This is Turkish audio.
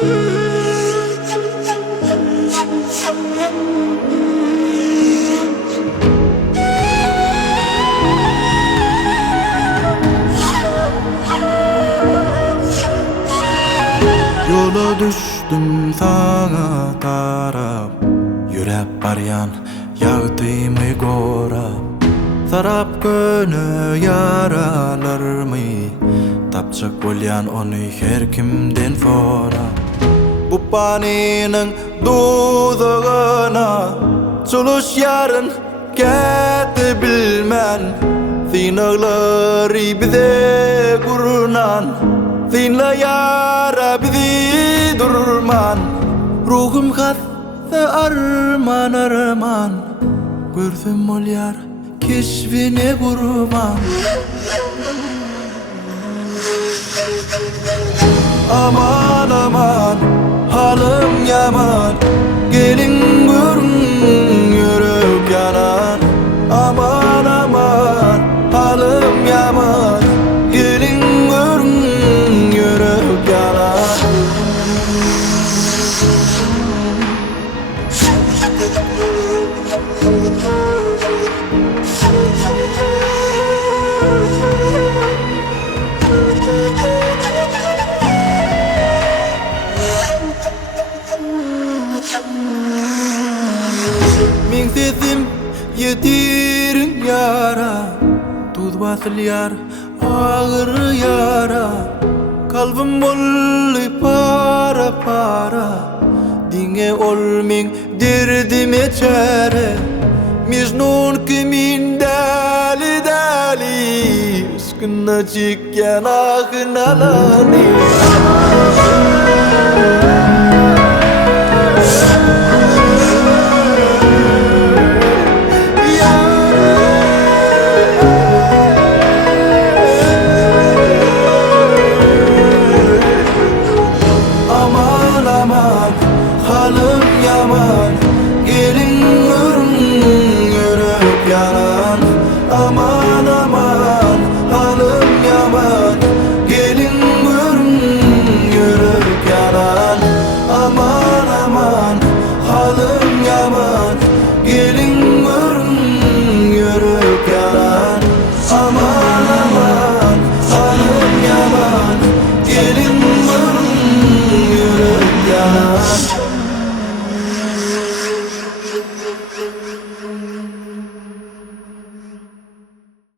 Yola düştüm sana tarap, yürep baryan yağdıyımı gorap. Sarap gönü yaralarımı, tapçık bolyan onu her kimden forap. Bu paninin dudağına çuluş yarın kete bilmen. Sinagları bize kurunan, sinla yara bizi durman. Ruhum hasta arman arman, görsüm ol yar keşfine kurban. Aman aman halim yaman, gelin görün yürek yanan. Aman aman halim yaman, gelin görün yürek yanan. Min sesim yetirin yara, tuz basıl yar ağır yara. Kalbim olli para para, dinge ol min derdime çare. Mecnun kimin dali dali, aşkına çikken ahına lani. Aman aman halim yaman, gelin görün yürek yanan. Aman aman halim